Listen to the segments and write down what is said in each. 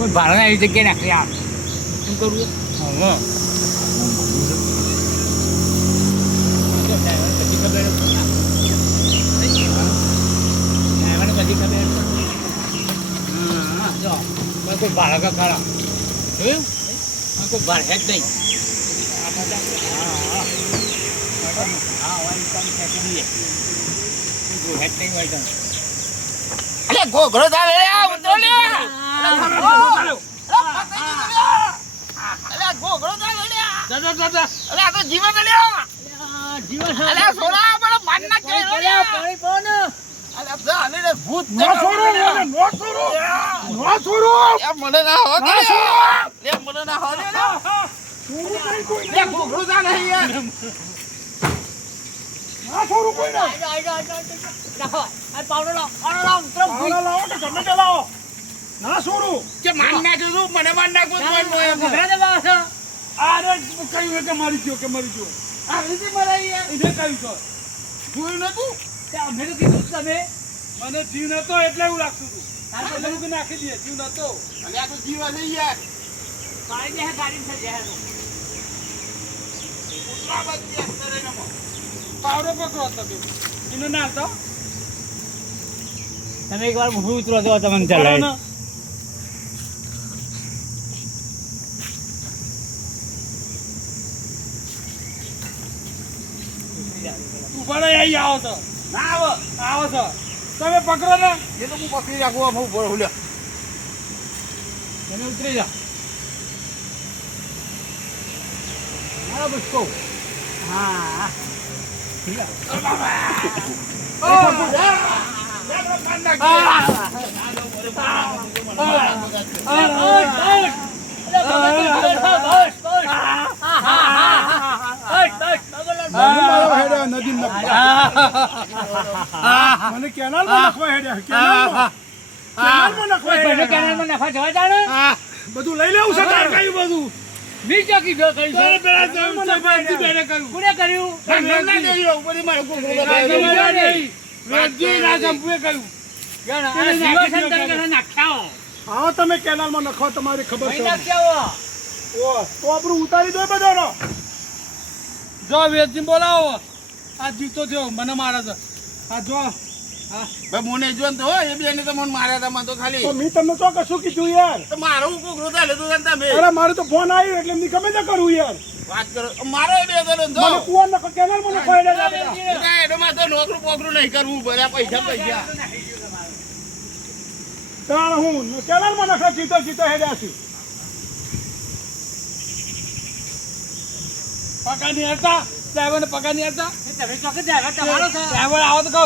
કોઈ ભાડાને આવી જગ્યાએ નાખી આપ શું કરવું હા બધી ખબર હા જો કોઈ ભાડા કા ખરા જોયું કોઈ ભાડ હે જ નહીં અલે ઘોઘરો ચાલે લે ઉતરો લે અલે ઘોઘરો ચાલે લે દાદા અલે આ તો જીવન લે જીવન અલે સોના મને માર ના કે પાણી પાણ અલે ચાલે લે ભૂત નો છોડો નો છોડો એ મને ના હો કે લે મને ના હો લે લે ઘોઘરો ચાલે યાર ના છોડું કોઈ ના પાવડો લાવો ઉતરો લાવો તો ગમે તે લાવો ના છોડું કે માર નાખ્યો તું મને માર નાખવો ઘરે દેવા છે અરે કઈ કે મારી ગયો આ રીતે મરાઈ યાર એને કહ્યું તો જોયું નતું તે અમે તો કીધું તમે મને જીવ નતો એટલે એવું લાગતું હતું તારે કે નાખી દે જીવ નતો અલે આ તો જીવા છે યાર પાણી દે ગાડી છે જહે તો ઉતરા બધી અસર નમો પાવડો પકડો તમે એને ના તો તમે એકવાર હું ઉતરો તો તમને ચલાય ઉભા રહી આવો તો ના આવો તો તમે પકડો ને એ તો હું પકડી રાખું હું બોલ હુલ્યો તમે ઉતરી જા મારો બસકો હા મને કેનાલમાં નાખવા હેડ્યા કેનાલમાં નફા જવા જાણે બધું લઈ લેવું છે તાર કઈ બધું નીચે કીધો કઈ છે પેલા જવું છે બાજી બેને કર્યું કોને કર્યું ના દેજો ઉપરથી મારે કોઈ વેજી ના જંપુએ કર્યું આવો તમે કેનાલમાં નખો તમારી ખબર છે ઓ તો આપણું ઉતારી દો બધાનો જો વેજી બોલાવો આ જીવતો થયો મને મારે છે આ જો ભાઈ મને જો તો એ બેને તો મને માર્યા હતા મને તો ખાલી તો મેં તમને તો કશું કીધું યાર તો મારું કોકરો ચાલે તો તમે અરે મારે તો ફોન આવ્યો એટલે એમની ગમે તે કરું યાર વાત કરો મારો બે કરો તો મને કુવા નખો કેનાલમાં નખો હેડ્યા એડોમાં તો નોકરું પોકરું નહીં કરવું ભર્યા પૈસા તાણ હું કેનાલમાં નખો જીતો હેડ્યા છું પગાર નહીં હતા ડ્રાઈવરને પગાર નહીં હતા તમે ચોકે જાય તમારો છે ડ્રાઈવર આવો તો કહો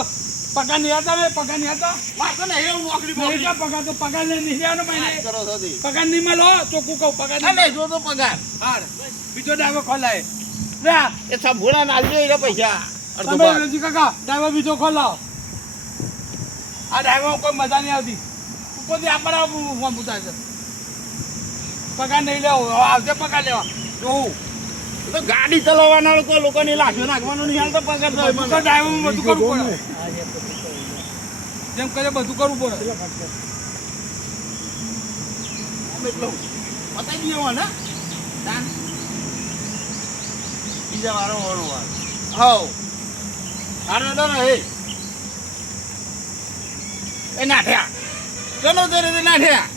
પગાર નહીં હતા મેં પગાર નહીં હતા વાત તો નહીં હું નોકરી નહીં પોકરી કા પગાર તો પગાર લઈને નહીં જવાનો મહિને કરો છો તી પગાર નહીં મળો ચોખ્ખું કહું પગાર આ નહીં નહીં જો તો પગાર હાર બીજો ડ્રાઈવર ખોલાય રે એ સંભોળા નાલજો એ પૈસા અડધો તમે ભાગ રજી કાકા ડ્રાઈવર બીજો ખોલાવો આ ડ્રાઈવર કોઈ મજા નહીં આવતી ઉપરથી આપણે ફોન પૂછાય છે પગાર નહીં લેવો આવશે પગાર લેવા જોવું તો ગાડી ચલાવવાના લોકો લોકોની લાશો નાખવાનું નહીં હાલતો પગાર તો ડ્રાઈવર બધું કરવું પડે જેમ કરે બધું કરવું પડે પતાઈ ગયો ને દાન બીજા વારો વારો વાર હાઉ આનો તો ને એ નાઠ્યા ચલો તે રીતે નાઠ્યા